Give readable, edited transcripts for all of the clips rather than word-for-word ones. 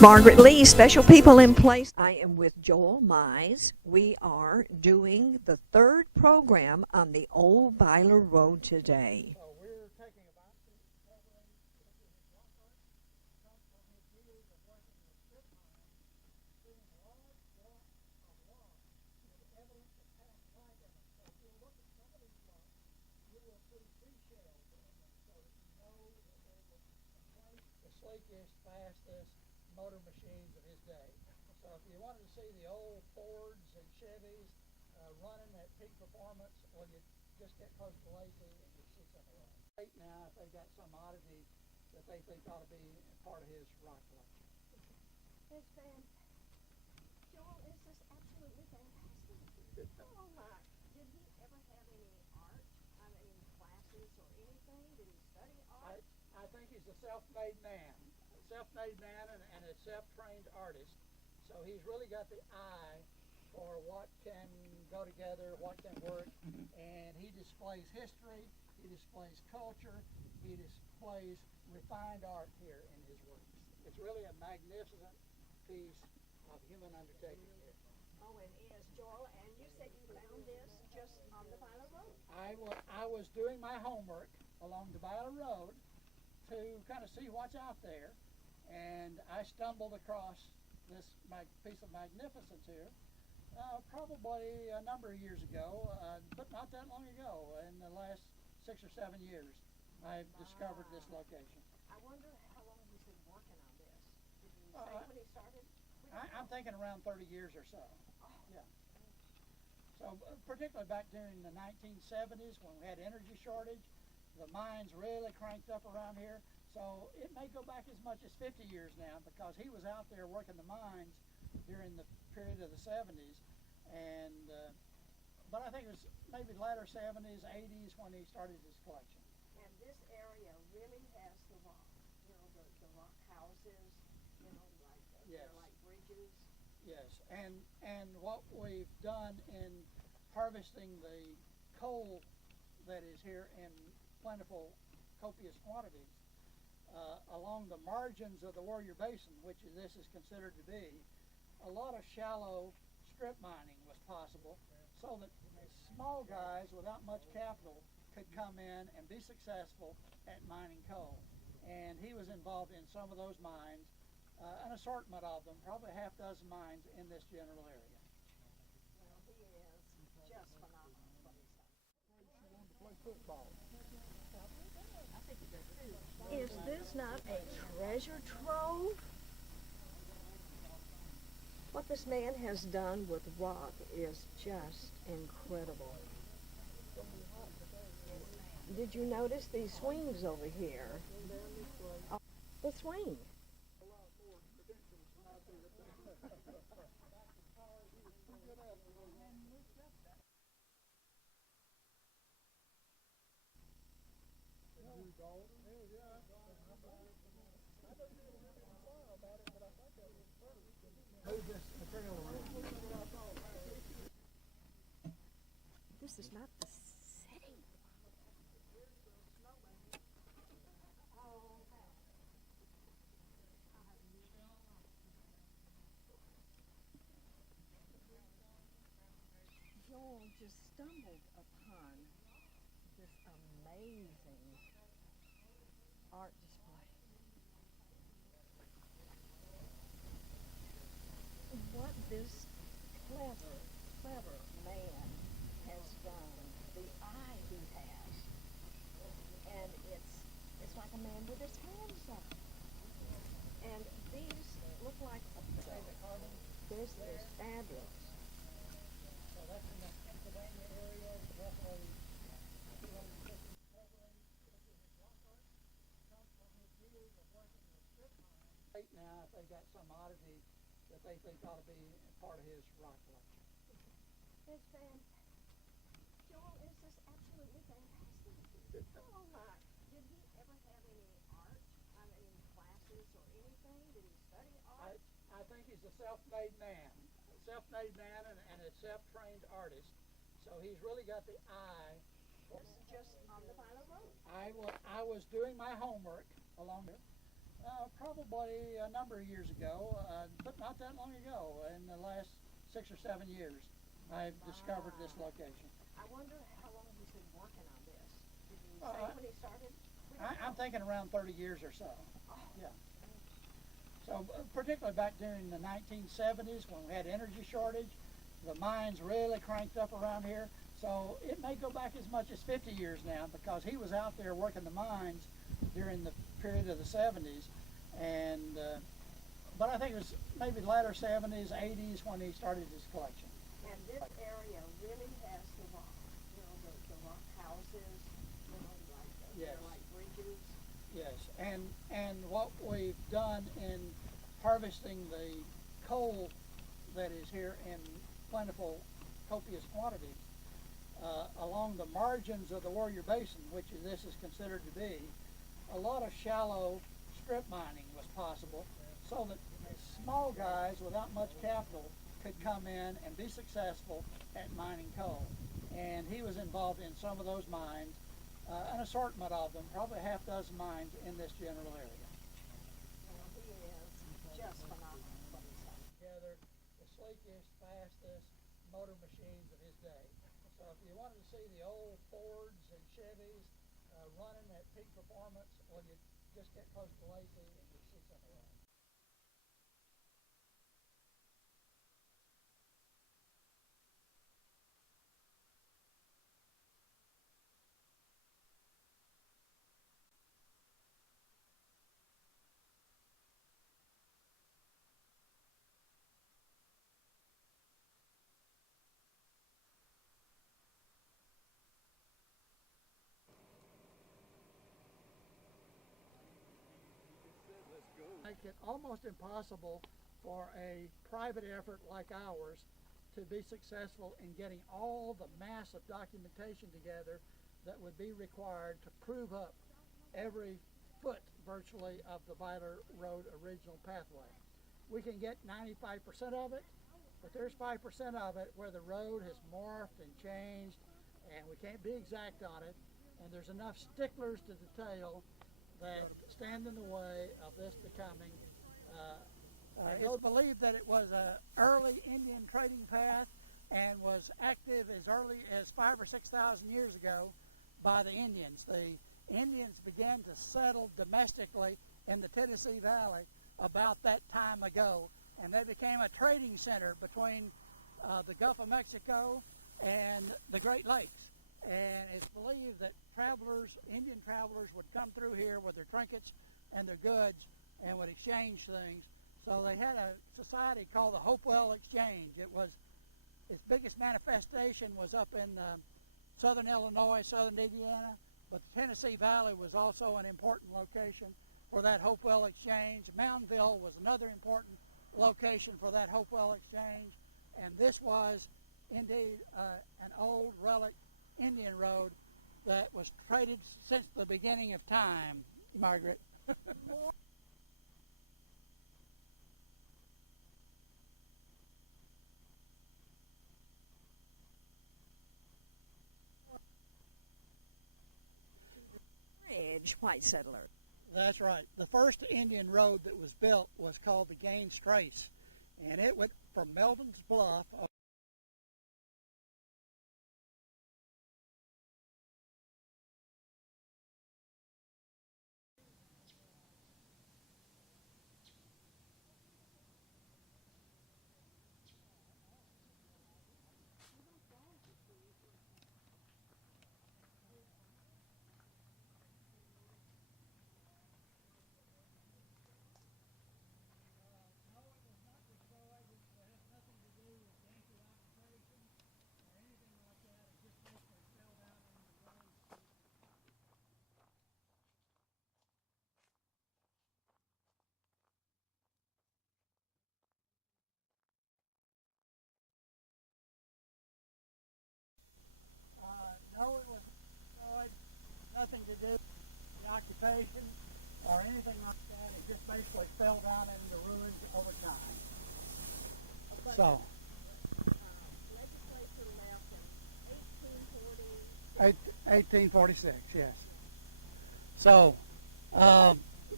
Margaret Lee, Special People in Place. I am with Joel Mize. We are doing the third program on the old Byler Road today. So we're taking a bouncy, covering his rock art, comes from his years of working with strip mines, seeing large blocks of rock with evidence of past life in them. So if you look at some of these blocks, you will see seashells in them, so that you know that they were the sleekest, fastest motor machines of his day. So if you wanted to see the old Fords and Chevys running at peak performance, well, you just get close to Lacey and you see some of those. Right now, if they got some oddity that they think ought to be part of his rock collection. It's Joel, is this absolutely fantastic? Oh my, did he ever have any art, classes or anything? Did he study art? I think he's a self-made man. And a self-trained artist. So he's really got the eye for what can go together, what can work, and he displays history, he displays culture, he displays refined art here in his works. It's really a magnificent piece of human undertaking here. Oh, it is, Joel, and you said you found this just on the Byler Road. I was doing my homework along the Byler Road to kind of see what's out there, and I stumbled across this piece of magnificence here, probably a number of years ago, but not that long ago. In the last 6 or 7 years, I've discovered this location. I wonder how long he's been working on this. Did he say when he started? I'm thinking around 30 years or so. Yeah. So particularly back during the 1970s when we had energy shortage, the mines really cranked up around here. So it may go back as much as 50 years now because he was out there working the mines during the period of the 70s. And but I think it was maybe latter 70s, 80s when he started his collection. And this area really has the rock, the rock houses, they're like bridges. Yes, and what we've done in harvesting the coal that is here in plentiful, copious quantities, along the margins of the Warrior Basin, which this is considered to be, a lot of shallow strip mining was possible so that small guys without much capital could come in and be successful at mining coal. And he was involved in some of those mines, an assortment of them, probably half dozen mines in this general area. Well, he is just phenomenal what he's done. He wanted to play football. Is this not a treasure trove? What this man has done with rock is just incredible. Did you notice these swings over here? Oh, the swing. This is not the setting. Joel just stumbled upon this amazing art display. What this clever man has done, the eye he has, and it's like a man with his hands up. And these look like this is fabulous. So that's in the Pennsylvania area, roughly 250 right now, if they got some oddity that they think ought to be part of his rock collection. It's Joel, is this absolutely fantastic? Oh my, did he ever have any art, classes or anything? Did he study art? I think he's a self-made man and a self-trained artist. So he's really got the eye. This just on the Byler Road. I was doing my homework along there, Probably a number of years ago, but not that long ago. In the last 6 or 7 years, I've discovered this location. I wonder how long he's been working on this. Did he say when he started? I'm thinking around 30 years or so. Oh. Yeah. So particularly back during the 1970s when we had energy shortage, the mines really cranked up around here. So it may go back as much as 50 years now because he was out there working the mines during the period of the 70s. And but I think it was maybe latter 70s, 80s when he started his collection. And this area really has the rock, the rock houses, Yes. like bridges. Yes, and what we've done in harvesting the coal that is here in plentiful, copious quantities along the margins of the Warrior Basin, which this is considered to be, a lot of shallow strip mining was possible, so that small guys without much capital could come in and be successful at mining coal. And he was involved in some of those mines, an assortment of them, probably a half dozen mines in this general area. He is just phenomenal. Together the sleekest, fastest motor machines of his day. So if you wanted to see the old Fords and Chevys running at peak performance, well, you just get close to Lacey and you see some of that. Make it almost impossible for a private effort like ours to be successful in getting all the massive documentation together that would be required to prove up every foot virtually of the Byler Road original pathway. We can get 95% of it, but there's 5% of it where the road has morphed and changed and we can't be exact on it, and there's enough sticklers to detail that stand in the way of this becoming it's believed that it was an early Indian trading path and was active as early as 5,000 or 6,000 years ago by the Indians. The Indians began to settle domestically in the Tennessee Valley about that time ago, and they became a trading center between the Gulf of Mexico and the Great Lakes. And it's believed that travelers, Indian travelers, would come through here with their trinkets and their goods and would exchange things. So they had a society called the Hopewell Exchange. Its biggest manifestation was up in southern Illinois, southern Indiana, but the Tennessee Valley was also an important location for that Hopewell Exchange. Moundville was another important location for that Hopewell Exchange, and this was indeed an old relic Indian road that was traded since the beginning of time, Margaret. Bridge, white settler. That's right. The first Indian road that was built was called the Gaines Trace, and it went from Melvin's Bluff No, it was nothing to do with the occupation or anything like that. It just basically fell down into ruins over time. So, Legislature left in 1840. 1846, yes. So,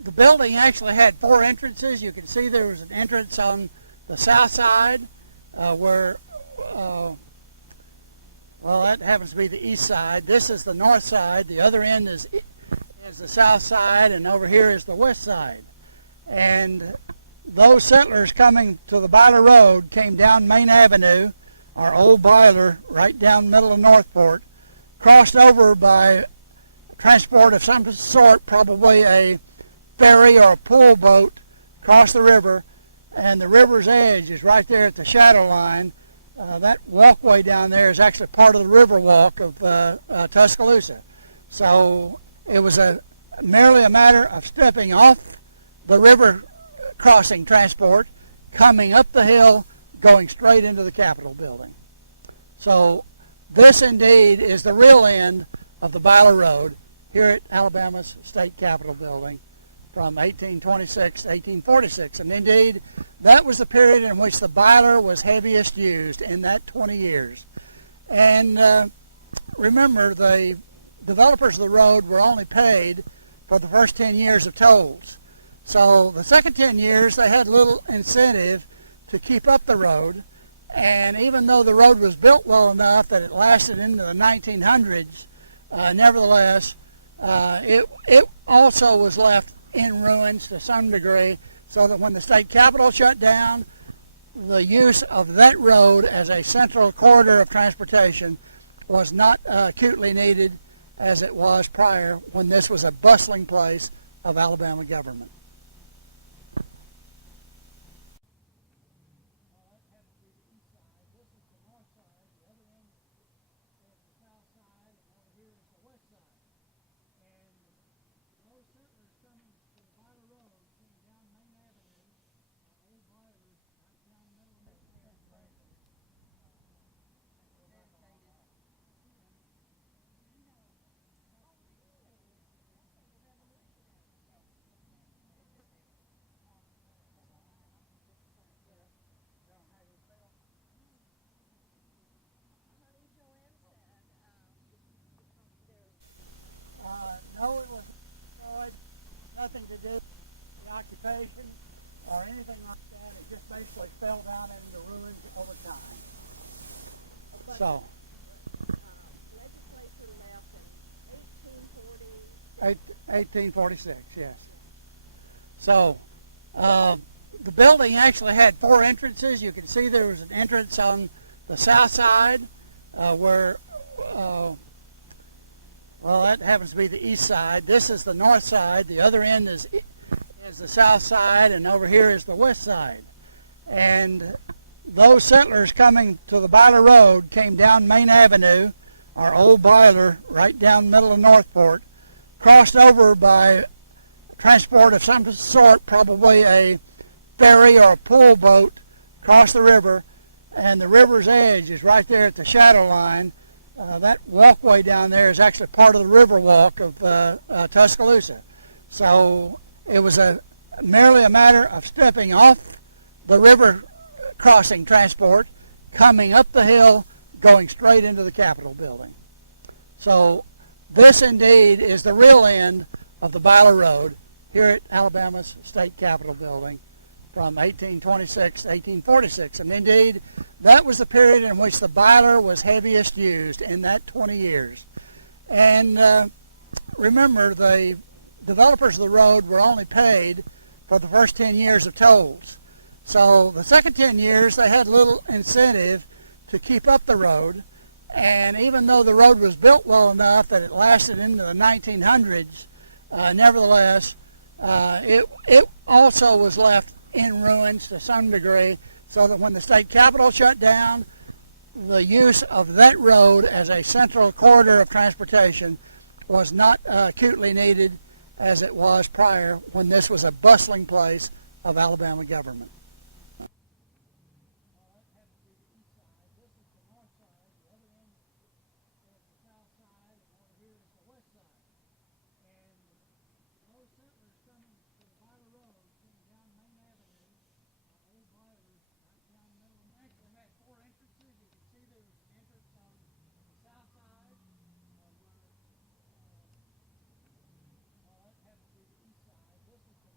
The building actually had 4 entrances. You can see there was an entrance on the south side where, well, that happens to be the east side. This is the north side. The other end is the south side, and over here is the west side. And those settlers coming to the Byler Road came down Main Avenue, our old Byler, right down the middle of Northport, crossed over by transport of some sort, probably a ferry or a pull boat, across the river, and the river's edge is right there at the shadow line. That walkway down there is actually part of the river walk of Tuscaloosa. So it was merely a matter of stepping off the river crossing transport, coming up the hill, going straight into the Capitol building. So this indeed is the real end of the Byler Road here at Alabama's State Capitol building from 1826 to 1846. And indeed, that was the period in which the Byler was heaviest used in that 20 years. And remember, the developers of the road were only paid for the first 10 years of tolls. So the second 10 years, they had little incentive to keep up the road. And even though the road was built well enough that it lasted into the 1900s, nevertheless, it also was left in ruins to some degree, so that when the state capitol shut down, the use of that road as a central corridor of transportation was not acutely needed as it was prior, when this was a bustling place of Alabama government. Nothing to do with the occupation or anything like that. It just basically fell down into ruins over time. So, legislature left in 1846, yes. So, the building actually had 4 entrances. You can see there was an entrance on the south side where, well, that happens to be the east side. This is the north side. The other end is the south side, and over here is the west side. And those settlers coming to the Byler Road came down Main Avenue, our old Byler, right down the middle of Northport, crossed over by transport of some sort, probably a ferry or a pull boat, across the river, and the river's edge is right there at the shadow line. That walkway down there is actually part of the river walk of Tuscaloosa. So it was merely a matter of stepping off the river crossing transport, coming up the hill, going straight into the Capitol building. So this indeed is the real end of the Byler Road here at Alabama's State Capitol building from 1826 to 1846. And indeed, that was the period in which the Byler was heaviest used in that 20 years. And remember, the developers of the road were only paid for the first 10 years of tolls. So the second 10 years, they had little incentive to keep up the road. And even though the road was built well enough that it lasted into the 1900s, nevertheless, it also was left in ruins to some degree, so that when the state capitol shut down, the use of that road as a central corridor of transportation was not acutely needed as it was prior, when this was a bustling place of Alabama government. This is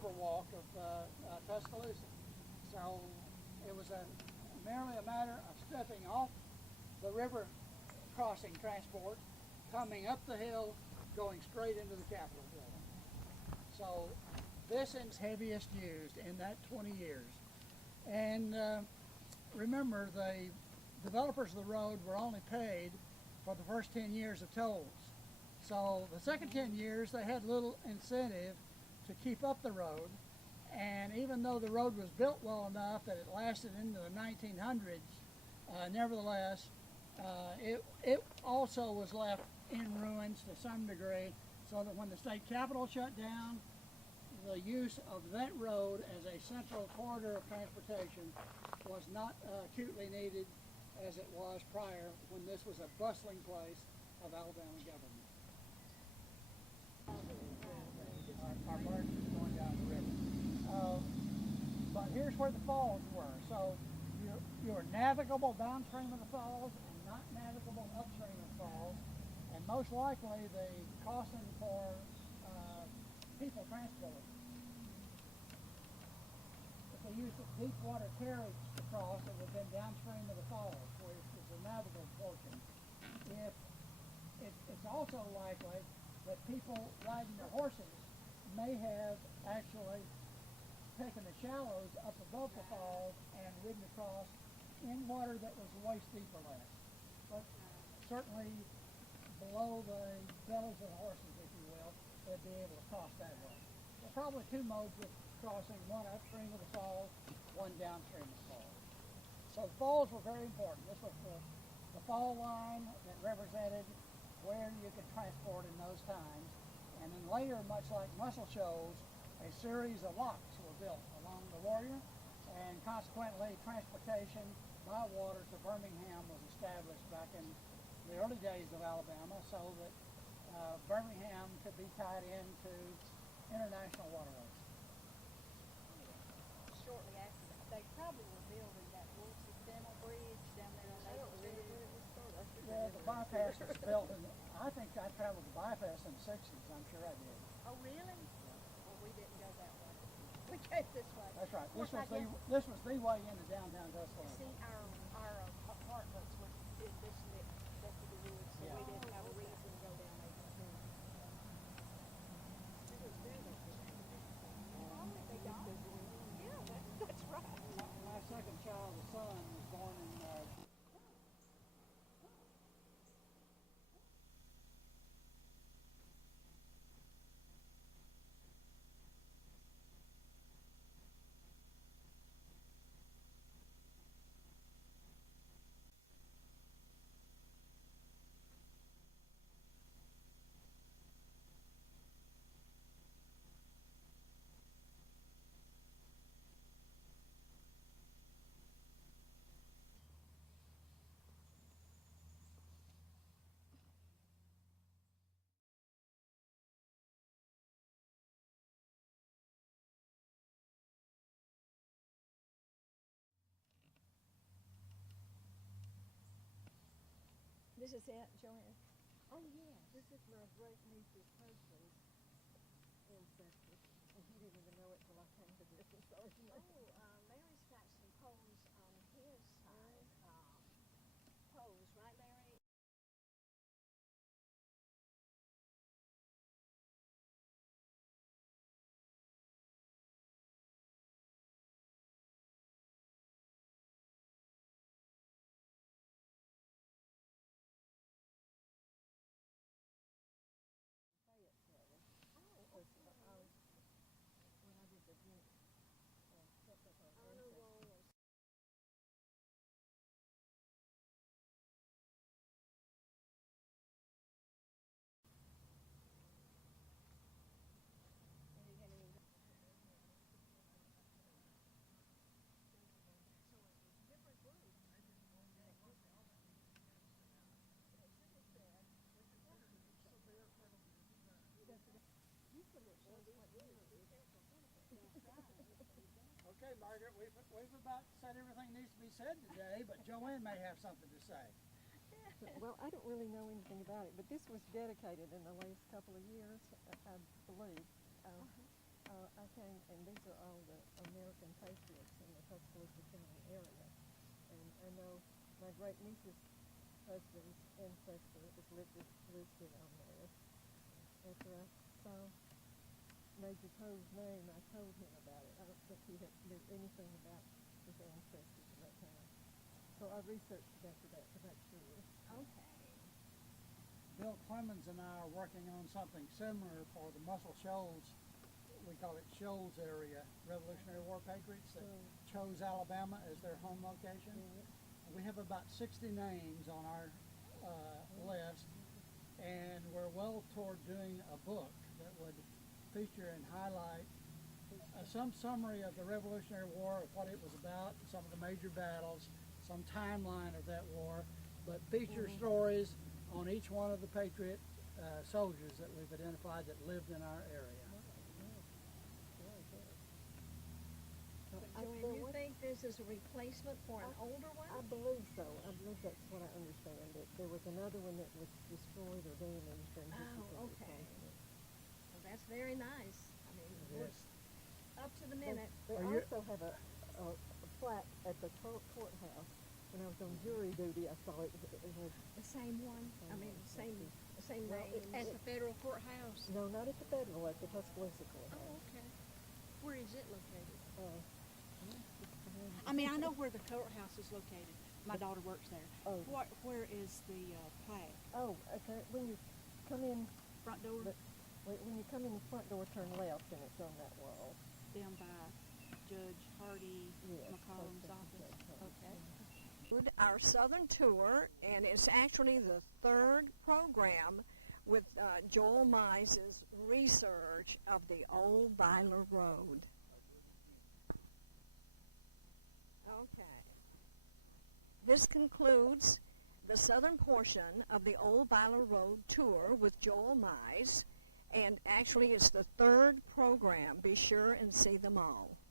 Riverwalk of Tuscaloosa. So it was merely a matter of stepping off the river crossing transport, coming up the hill, going straight into the Capitol building. So this is heaviest used in that 20 years. And remember, the developers of the road were only paid for the first 10 years of tolls. So the second 10 years, they had little incentive to keep up the road. And even though the road was built well enough that it lasted into the 1900s, nevertheless, it also was left in ruins to some degree, so that when the state capitol shut down, the use of that road as a central corridor of transportation was not acutely needed as it was prior, when this was a bustling place of Alabama government. Our barge is going down the river. But here's where the falls were. So you're navigable downstream of the falls and not navigable upstream of the falls. And most likely the crossing for people transport. If they used a deep water carriage to cross, it would have been downstream of the falls, where it's the navigable portion. It's also likely that people riding their horses may have actually taken the shallows up above the falls and ridden across in water that was waist deep or less. But certainly below the bellies of the horses, if you will, they'd be able to cross that way. There are probably two modes of crossing, one upstream of the falls, one downstream of the falls. So the falls were very important. This was the fall line that represented where you could transport in those times. And then later, much like mussel shoals, a series of locks were built along the Warrior, and consequently transportation by water to Birmingham was established back in the early days of Alabama, so that Birmingham could be tied into international waterways. Shortly after that, they probably were building that Wolfson Dental Bridge down there on Lake River. Yeah, the bypass was built in, I think I traveled the bypass in the 60s, I'm sure I did. Oh, really? Well, we didn't go that way. We came this way. That's right. Of course, This was the way into downtown Tuscaloosa. See, our apartments were in this neck of the woods, so Yeah. we didn't have a reason to go down there. Yeah, that's right. My second child, the son, was born in This is it, Joanne? Oh yes, this is my great niece's husband's ancestry, and he didn't even know it till I came to this and started knowing. Larry's got some poles on his side. Poles, right, Larry? When I did the drink, checked up our ancestry. Okay, Margaret, we've about said everything needs to be said today, but Joanne may have something to say. Well, I don't really know anything about it, but this was dedicated in the last couple of years, I believe. I came, and these are all the American patriots in the Tuscaloosa County area. And I know my great niece's husband's ancestor is listed on there. After I saw Major Poe's name, I told him about it. I don't think he knew anything about his ancestors at that time. So I researched after that to make sure. Okay. Bill Clemens and I are working on something similar for the Muscle Shoals. We call it Shoals area, Revolutionary War Patriots that chose Alabama as their home location. We have about 60 names on our list, and we're well toward doing a book that would feature and highlight some summary of the Revolutionary War, of what it was about, some of the major battles, some timeline of that war, but feature stories on each one of the Patriot soldiers that we've identified that lived in our area. Joanne, you think this is a replacement for an older one? I believe so. I believe that's what I understand. That there was another one that was destroyed or damaged, and this is Oh, okay. Well, that's very nice. I mean, we're up to the minute. They also have a plaque at the courthouse. When I was on jury duty, I saw it. It was The same one? I mean, the same name? At the federal courthouse? no, not at the federal, at the Tuscaloosa courthouse. Oh, okay. Where is it located? It's I mean, I know where the courthouse is located. My daughter works there. Oh. Where is the plaque? Oh, okay. When you come in, Front door when you come in the front door, turn left, and it's on that wall. down by Judge Hardy Yes, McCollum's close to office. Judge Okay. Our Southern tour, and it's actually the third program with Joel Mize's research of the old Byler Road. Okay. This concludes the southern portion of the old Byler Road tour with Joel Mize, and actually it's the third program. Be sure and see them all.